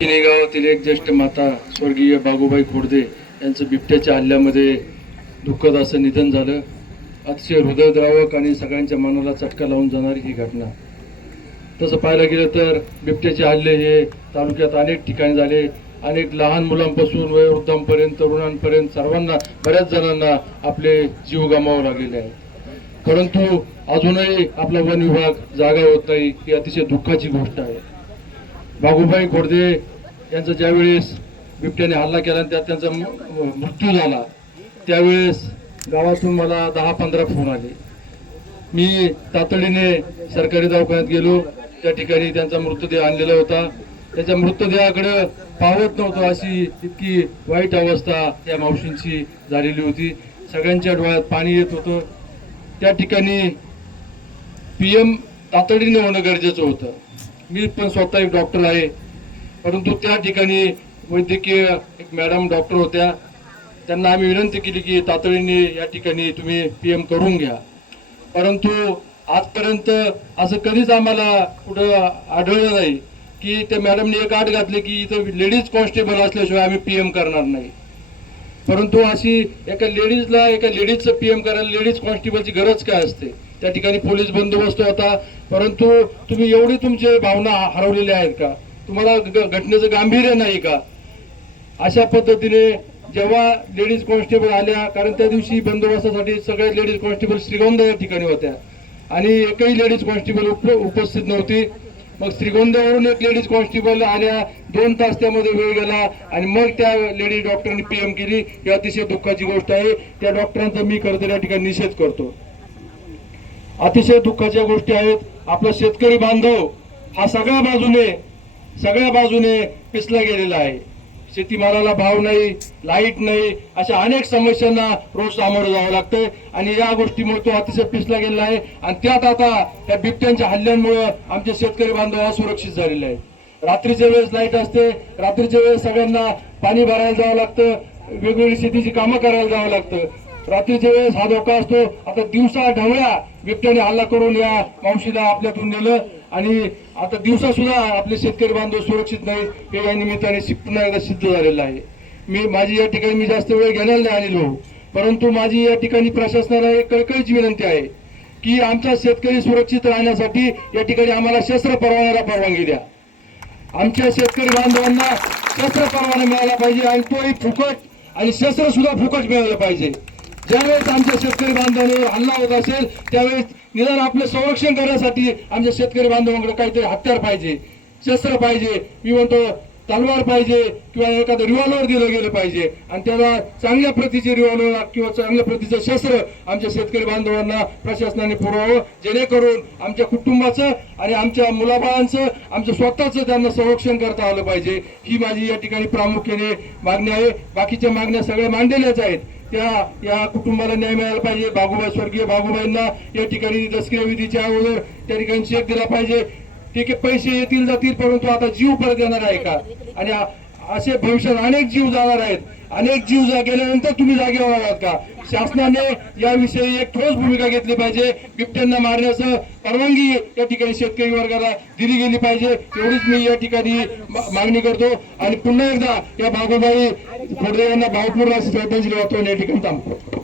गावातील एक ज्येष्ठ माता स्वर्गीय बागूबाई खोडदे यांचं बिबट्याच्या हल्ल्यामध्ये दुःखद असं निधन झालं. अतिशय हृदयद्रावक आणि सगळ्यांच्या मनाला चटका लावून जाणारी ही घटना. तसं पाहायला गेलं तर बिबट्याचे हल्ले हे तालुक्यात अनेक ठिकाणी झाले. अनेक लहान मुलांपासून वयोवृद्धांपर्यंत तरुणांपर्यंत सर्वांना बऱ्याच जणांना आपले जीव गमावं लागलेले आहेत परंतु अजूनही आपला वन विभाग जागा होत नाही ही अतिशय दुःखाची गोष्ट आहे. बाबूभाई खोडदे यांचा ज्यावेळेस बिबट्याने हल्ला केला आणि त्यात त्यांचा मृत्यू झाला त्यावेळेस गावातून मला दहा पंधरा फोन आले. मी तातडीने सरकारी दवाखान्यात गेलो. त्या ठिकाणी त्यांचा मृतदेह आणलेला होता. त्याच्या मृतदेहाकडे पावत नव्हतं अशी इतकी वाईट अवस्था या मावशींची झालेली होती. सगळ्यांच्या डोळ्यात पाणी येत होतं. त्या ठिकाणी पी एम तातडीने होणं गरजेचं होतं. मी पण स्वतः एक डॉक्टर आहे. परंतु त्या ठिकाणी वैद्यकीय एक मॅडम डॉक्टर होत्या. त्यांना आम्ही विनंती केली की तातडीने या ठिकाणी तुम्ही पी एम करून घ्या. परंतु आजपर्यंत असं कधीच आम्हाला कुठं आढळलं नाही की त्या मॅडमने एक आठ घातली की इथं लेडीज कॉन्स्टेबल असल्याशिवाय आम्ही पी एम करणार नाही. परंतु अशी एका लेडीजला एका लेडीजचं पीएम करायला लेडीज कॉन्स्टेबलची गरज काय असते? त्या ठिकाणी पोलीस बंदोबस्त होता. परंतु तुम्ही एवढी तुमची भावना हरवलेल्या आहेत का? तुम्हाला घटनेचं गांभीर्य नाही का? अशा पद्धतीने जेव्हा लेडीज कॉन्स्टेबल आल्या कारण त्या दिवशी बंदोबस्तासाठी सगळ्या लेडीज कॉन्स्टेबल श्रीगोंदा या ठिकाणी होत्या. आणि एकही लेडीज कॉन्स्टेबल उप उपस्थित नव्हती. मग श्रीगोंद्यावरून एक लेडीज कॉन्स्टेबल आल्या दोन तास त्यामध्ये वेळ गेला आणि मग त्या लेडीज डॉक्टरांनी पीएम केली. ही अतिशय दुःखाची गोष्ट आहे. त्या डॉक्टरांचा मी खरं तर या ठिकाणी निषेध करतो. अतिशय दुःखाच्या गोष्टी आहेत. आपला शेतकरी बांधव हा सगळ्या बाजूने सगळ्या बाजूने पिसला गेलेला आहे. शेतीमालाला भाव नाही लाइट नाही अशा अनेक समस्यांना रोज सामोरं जावं लागतंय. आणि या गोष्टीमुळे तो अतिशय पिसला गेलेला आहे. आणि त्यात आता त्या बिबट्यांच्या हल्ल्यांमुळे आमचे शेतकरी बांधव असुरक्षित झालेले आहेत. रात्रीच्या वेळेस लाइट असते. रात्रीच्या वेळेस सगळ्यांना पाणी भरायला जावं लागतं. वेगवेगळी शेतीची कामं करायला जावं लागतं. रात्रीच्या वेळेस हा धोका असतो. आता दिवसा ढवळ्या बिबट्याने हल्ला करून या मावशीला आपल्यातून नेलं. आणि आता दिवसा सुद्धा आपले शेतकरी बांधव सुरक्षित नाही हे या निमित्ताने पुन्हा एकदा सिद्ध झालेलं आहे. मी माझी या ठिकाणी मी जास्त वेळ घेणार नाही आलेलो परंतु माझी या ठिकाणी प्रशासनाला एक कळकळीची विनंती आहे की आमचा शेतकरी सुरक्षित राहण्यासाठी या ठिकाणी आम्हाला शस्त्र परवान्याला परवानगी द्या. आमच्या शेतकरी बांधवांना शस्त्र परवाना मिळाला पाहिजे आणि तोही फुकट आणि शस्त्र सुद्धा फुकट मिळालं पाहिजे. ज्यावेळेस आमच्या शेतकरी बांधवांवर हल्ला होत असेल त्यावेळेस निदान आपलं संरक्षण करण्यासाठी आमच्या शेतकरी बांधवांकडे काहीतरी हत्यार पाहिजे शस्त्र पाहिजे मी म्हणतो तलवार पाहिजे किंवा एखादं रिव्हॉल्वर दिलं गेलं पाहिजे. आणि त्याला चांगल्या प्रतीचे रिव्हॉल्वर किंवा चांगल्या प्रतीचं शस्त्र आमच्या शेतकरी बांधवांना प्रशासनाने पुरवावं जेणेकरून आमच्या कुटुंबाचं आणि आमच्या मुलाबाळांचं आमचं स्वतःचं त्यांना संरक्षण करता आलं पाहिजे. ही माझी या ठिकाणी प्रामुख्याने मागणी आहे. बाकीच्या मागण्या सगळ्या मांडलेल्याच आहेत. त्या या कुटुंबाला न्याय मिळाला पाहिजे. बाबूबाई स्वर्गीय बाबूबाईंना या ठिकाणी दसऱ्या विधीच्या अगोदर त्या ठिकाणी चेक दिला पाहिजे. ठीक आहे पैसे येतील जातील परंतु आता जीव परत येणार आहे का? आणि असे भविष्यात अनेक जीव जाणार आहेत. अनेक जीव जा गेल्यानंतर तुम्ही जागेवर आहात का? शासनाने याविषयी एक ठोस भूमिका घेतली पाहिजे. बिबट्यांना मारण्याचं परवानगी या ठिकाणी शेतकरी वर्गाला दिली गेली पाहिजे. एवढीच मी या ठिकाणी मागणी करतो. आणि पुन्हा एकदा या बाबूबाई खोडदे यांना भावपूर्ण अशी श्रद्धांजली वाहतो आणि या ठिकाणी थांबतो